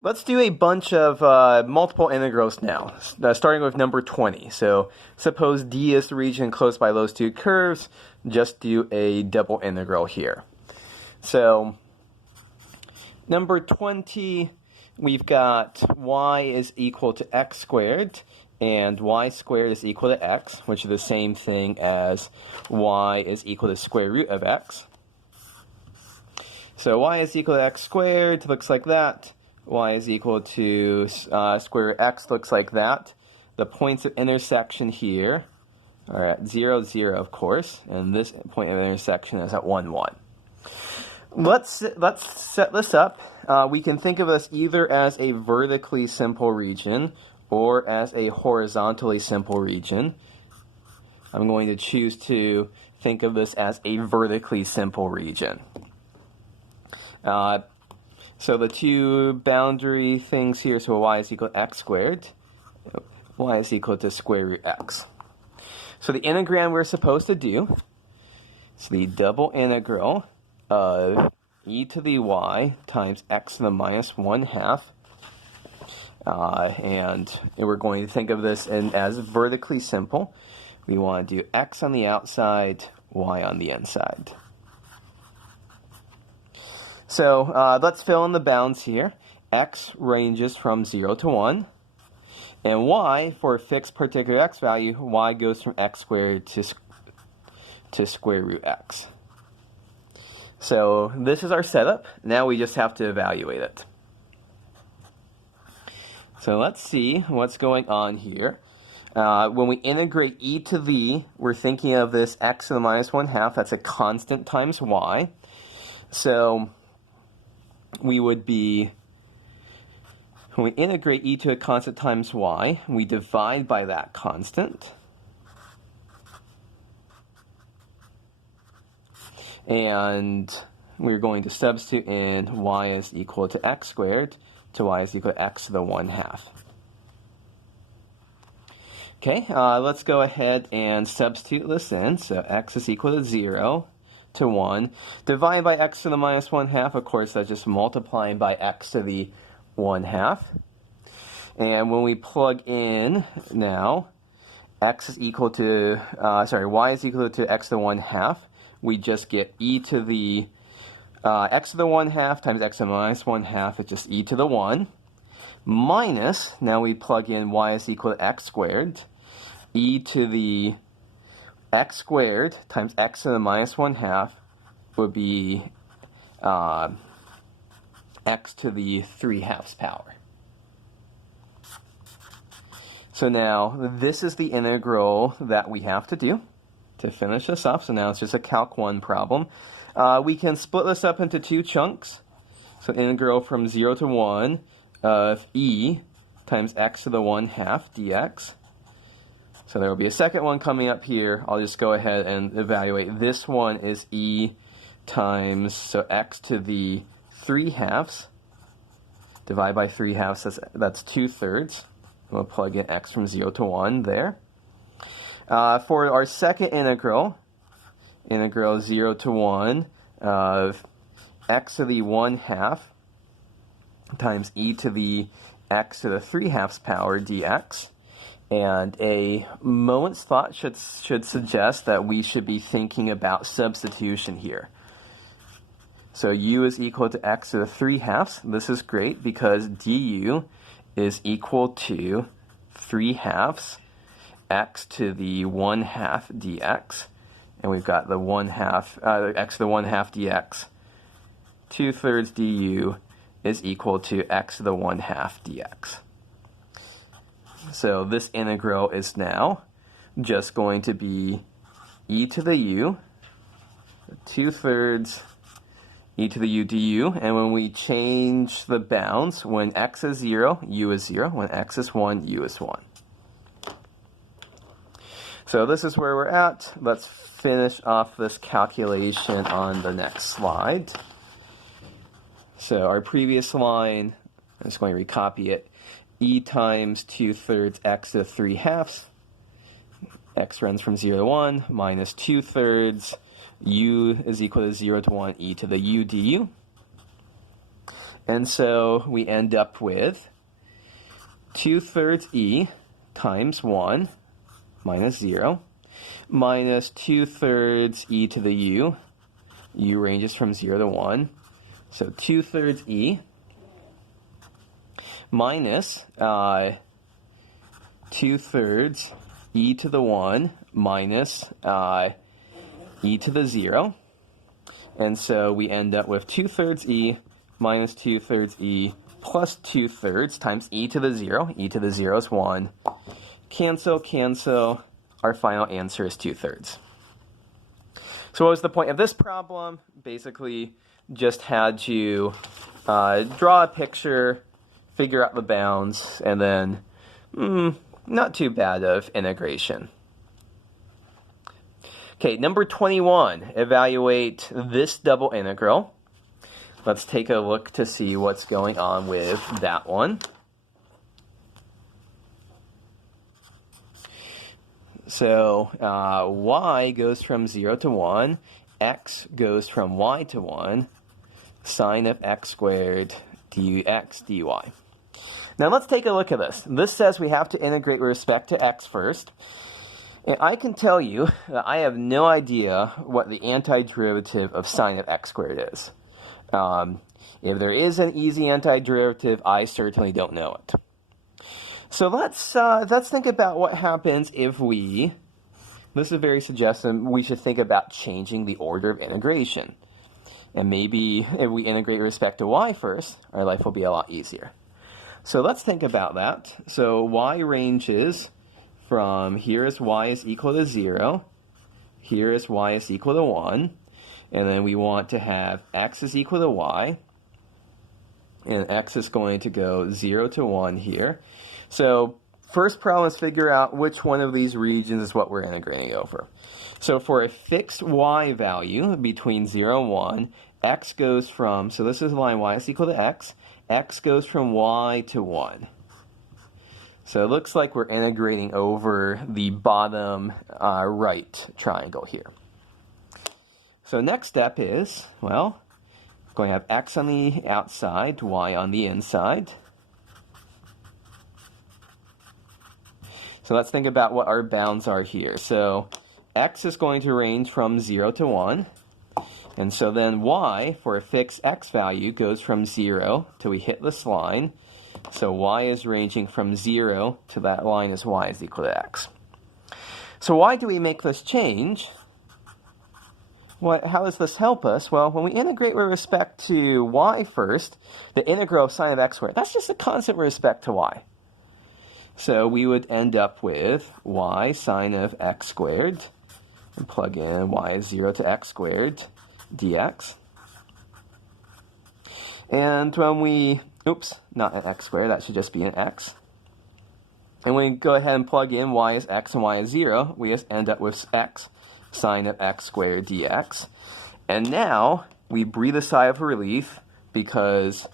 Let's do a bunch of multiple integrals now, starting with number 20. So suppose D is the region enclosed by those two curves. Just do a double integral here. So number 20, we've got y is equal to x squared, and y squared is equal to x, which is the same thing as y is equal to square root of x. So y is equal to x squared looks like that. Y is equal to square root x looks like that. The points of intersection here are at 0, 0, of course, and this point of intersection is at 1, 1. Let's set this up. We can think of this either as a vertically simple region or as a horizontally simple region. I'm going to choose to think of this as a vertically simple region. So the two boundary things here, so y is equal to x squared, y is equal to square root x. So the integral we're supposed to do is the double integral of e to the y times x to the minus 1/2. And we're going to think of this as vertically simple. We want to do x on the outside, y on the inside. So let's fill in the bounds here. X ranges from 0 to 1. And y, for a fixed particular x value, y goes from x squared to square root x. So this is our setup. Now we just have to evaluate it. So let's see what's going on here. When we integrate e to the, we're thinking of this x to the minus 1/2. That's a constant times y. So we would be, when we integrate e to a constant times y, we divide by that constant. And we're going to substitute in y is equal to x squared to y is equal to x to the 1/2. Okay, let's go ahead and substitute this in. So x is equal to 0 to 1. Divide by x to the minus 1/2. Of course, that's just multiplying by x to the 1/2. And when we plug in now, x is equal to, y is equal to x to the 1/2. We just get e to the x to the 1/2 times x to the minus 1/2. It's just e to the 1. Minus, now we plug in y is equal to x squared. E to the x squared times x to the minus 1/2 would be x to the 3/2 power. So now this is the integral that we have to do to finish this up. So now it's just a Calc 1 problem. We can split this up into two chunks. So integral from 0 to 1 of e times x to the 1/2 dx. So there will be a second one coming up here. I'll just go ahead and evaluate. This one is e times, so x to the 3/2. Divide by 3/2, that's 2/3. We'll plug in x from 0 to 1 there. For our second integral 0 to 1 of x to the 1/2 times e to the x to the 3/2 power dx. And a moment's thought should suggest that we should be thinking about substitution here. So u is equal to x to the 3/2. This is great because du is equal to 3/2 x to the 1/2 dx. And we've got the 1/2, x to the 1/2 dx. 2/3 du is equal to x to the 1/2 dx. So this integral is now just going to be e to the u, 2/3 e to the u du. And when we change the bounds, when x is 0, u is 0. When x is 1, u is 1. So this is where we're at. Let's finish off this calculation on the next slide. So our previous line, I'm just going to recopy it. E times 2/3 x to the 3/2. X runs from 0 to 1 minus 2/3. U is equal to 0 to 1 e to the u du. And so we end up with 2/3 e times 1 minus 0 minus 2/3 e to the u. U ranges from 0 to 1. So 2/3 e minus 2/3 e to the 1 minus e to the 0. And so we end up with 2/3 e minus 2/3 e plus 2/3 times e to the 0. E to the 0 is 1. Cancel, cancel. Our final answer is 2/3. So what was the point of this problem? Basically, just had to draw a picture, figure out the bounds, and then not too bad of integration. Okay, number 21, evaluate this double integral. Let's take a look to see what's going on with that one. So y goes from 0 to 1, x goes from y to 1, sine of x squared dx dy. Now let's take a look at this. This says we have to integrate with respect to x first. And I can tell you that I have no idea what the antiderivative of sine of x squared is. If there is an easy antiderivative, I certainly don't know it. So let's think about what happens if we, this is very suggestive, we should think about changing the order of integration. And maybe if we integrate with respect to y first, our life will be a lot easier. So let's think about that. So y ranges from here is y is equal to 0, here is y is equal to 1, and then we want to have x is equal to y, and x is going to go 0 to 1 here. So first problem is figure out which one of these regions is what we're integrating over. So for a fixed y value between 0 and 1, x goes from, so this is line y is equal to x goes from y to 1. So it looks like we're integrating over the bottom right triangle here. So next step is, well, going to have x on the outside, y on the inside. So let's think about what our bounds are here. So x is going to range from 0 to 1. And so then y, for a fixed x value, goes from 0 till we hit this line. So y is ranging from 0 to that line as y is equal to x. So why do we make this change? How does this help us? Well, when we integrate with respect to y first, the integral of sine of x squared, that's just a constant with respect to y. So we would end up with y sine of x squared, and plug in y is 0 to x squared dx. And when we, oops, not an x squared, that should just be an x. And when we go ahead and plug in y is x and y is 0, we just end up with x sine of x squared dx. And now we breathe a sigh of relief because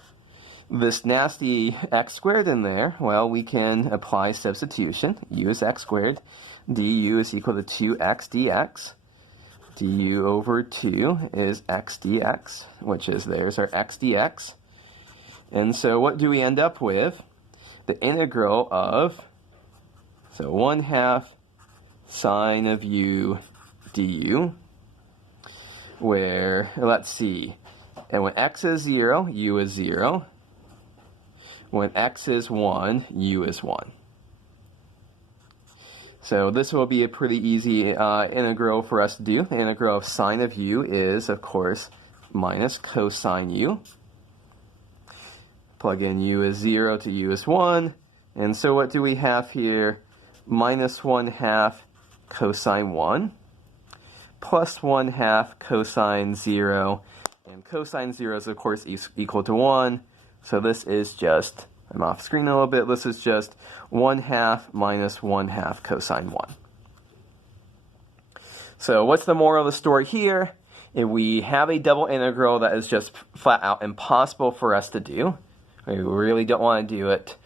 this nasty x squared in there, well, we can apply substitution. U is x squared. du is equal to 2x dx. du over 2 is x dx, which is, there's our x dx. And so what do we end up with? The integral of, so 1/2 sine of u du, where, let's see, and when x is 0, u is 0. When x is 1, u is 1. So this will be a pretty easy integral for us to do. The integral of sine of u is, of course, minus cosine u. Plug in u is 0 to u is 1. And so what do we have here? Minus 1/2 cosine 1 plus 1/2 cosine 0. And cosine 0 is, of course, equal to 1. So this is just, I'm off screen a little bit, this is just 1/2 minus 1/2 cosine 1. So what's the moral of the story here? If we have a double integral that is just flat out impossible for us to do, we really don't want to do it,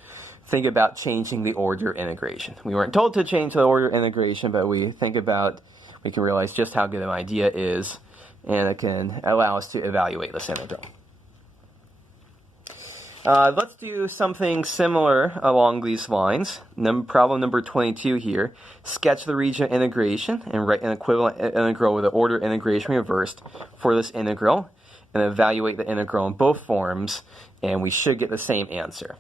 think about changing the order of integration. We weren't told to change the order of integration, but we can realize just how good an idea is, and it can allow us to evaluate this integral. Let's do something similar along these lines. Problem number 22 here. Sketch the region of integration and write an equivalent integral with the order of integration reversed for this integral, and evaluate the integral in both forms, and we should get the same answer.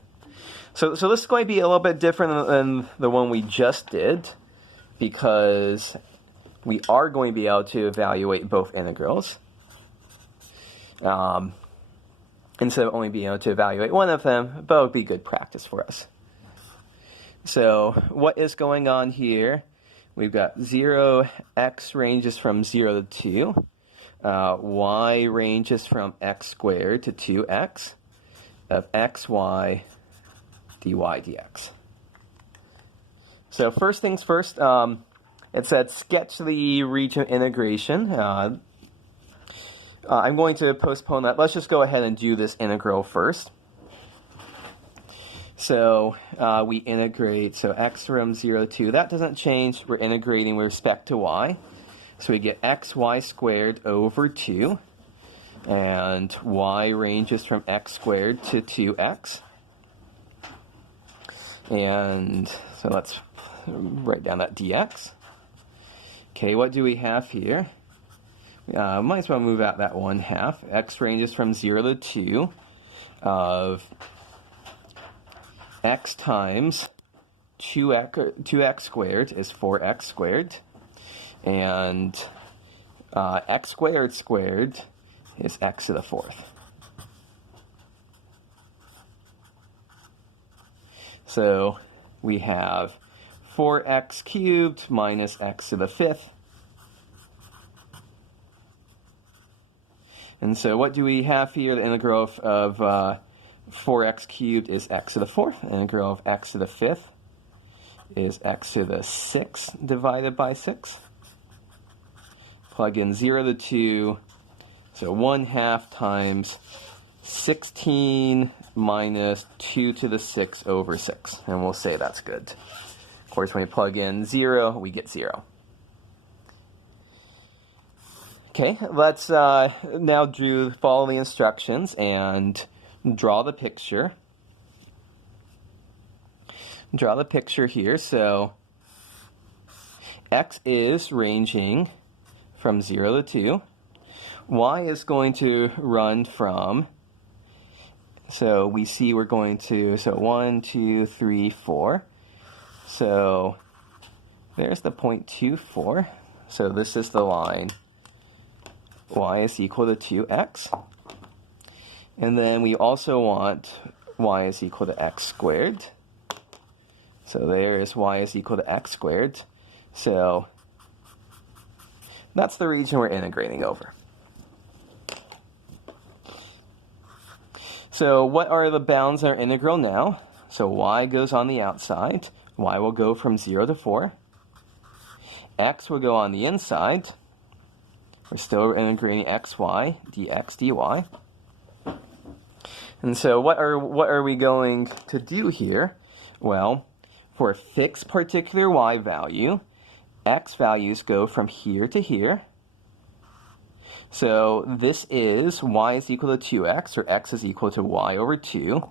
So this is going to be a little bit different than the one we just did, because we are going to be able to evaluate both integrals. Instead of only being able to evaluate one of them, but it would be good practice for us. So what is going on here? We've got 0, x ranges from 0 to 2. Y ranges from x squared to 2x of xy dy dx. So first things first, it said sketch the region of integration. I'm going to postpone that. Let's just go ahead and do this integral first. So we integrate, so x from 0 to 2. That doesn't change. We're integrating with respect to y. So we get xy squared over 2. And y ranges from x squared to 2x. And so let's write down that dx. Okay, what do we have here? Might as well move out that 1/2. X ranges from 0 to 2 of x times 2x squared is 4x squared. And x squared squared is x to the 4th. So we have 4x cubed minus x to the 5th. And so what do we have here? The integral of 4x cubed is x to the 4th. The integral of x to the 5th is x to the 6th divided by 6. Plug in 0 to 2. So 1/2 times 16 minus 2 to the 6 over 6. And we'll say that's good. Of course, when we plug in 0, we get 0. Okay, let's now follow the instructions and draw the picture. Draw the picture here. So x is ranging from 0 to 2. Y is going to run from, so we see we're going to, so 1, 2, 3, 4. So there's the point 2, 4. So this is the line y is equal to 2x. And then we also want y is equal to x squared. So there is y is equal to x squared. So that's the region we're integrating over. So what are the bounds of our integral now? So y goes on the outside. Y will go from 0 to 4. X will go on the inside. We're still integrating xy, dx, dy. And so what are we going to do here? Well, for a fixed particular y value, x values go from here to here. So this is y is equal to 2x, or x is equal to y over 2.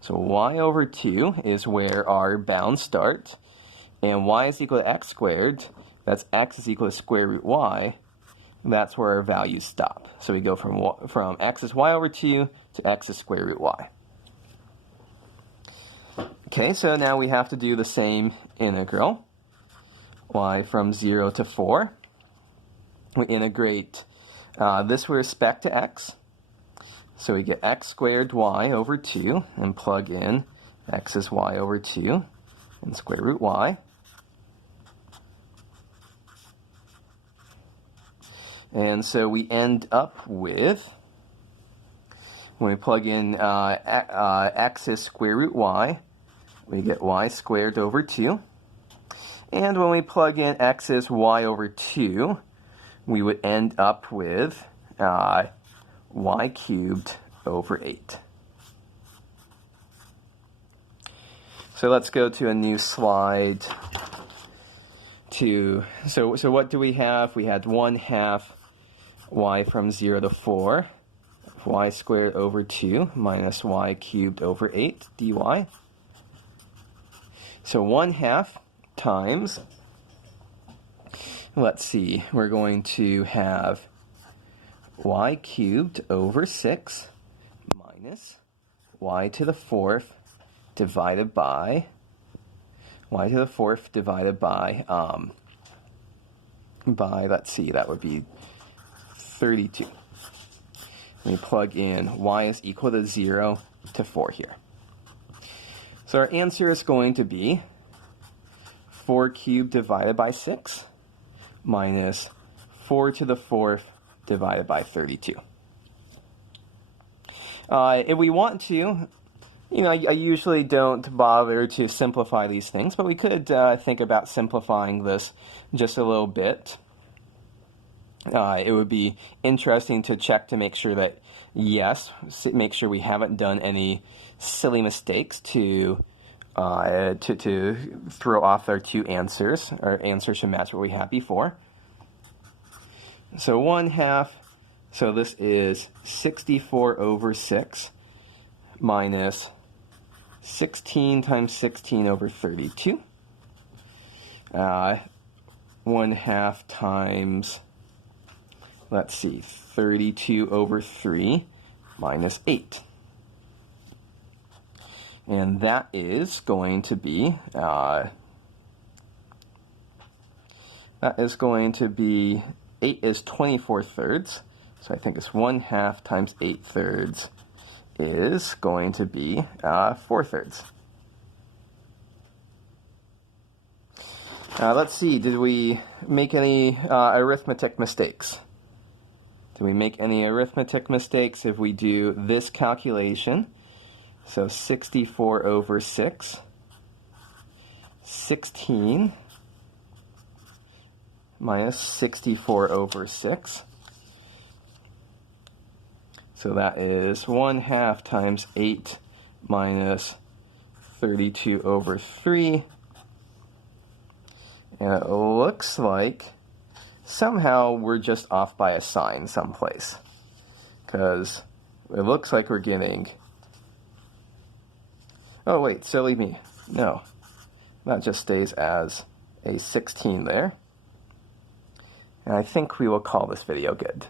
So y over 2 is where our bounds start. And y is equal to x squared. That's x is equal to square root y. That's where our values stop. So we go from x is y over 2 to x is square root y. Okay, so now we have to do the same integral. Y from 0 to 4. We integrate this with respect to x. So we get x squared y over 2 and plug in x is y over 2 and square root y. And so we end up with, when we plug in x is square root y, we get y squared over 2. And when we plug in x is y over 2, we would end up with y cubed over 8. So let's go to a new slide. So what do we have? We had 1/2 y from 0 to 4. y squared over 2 minus y cubed over 8 dy. So 1/2 times, let's see, we're going to have y cubed over 6 minus y to the 4th divided by let's see, that would be 32. We plug in y is equal to 0 to 4 here. So our answer is going to be 4 cubed divided by 6 minus 4 to the 4th divided by 32. If we want to, I usually don't bother to simplify these things, but we could think about simplifying this just a little bit. It would be interesting to check to make sure that, yes, make sure we haven't done any silly mistakes to throw off our two answers. Our answers should match what we had before. So 1/2, so this is 64 over 6 minus 16 times 16 over 32. 1/2 times, let's see, 32 over 3 minus 8. And that is going to be, 8 is 24 thirds. So I think it's 1/2 times 8 thirds is going to be 4 thirds. Let's see, did we make any arithmetic mistakes? Did we make any arithmetic mistakes if we do this calculation? So 64 over 6, 16 minus 64 over 6. So that is 1/2 times 8 minus 32 over 3. And it looks like somehow we're just off by a sign someplace, because it looks like we're getting, oh wait, silly me, no, that just stays as a 16 there. And I think we will call this video good.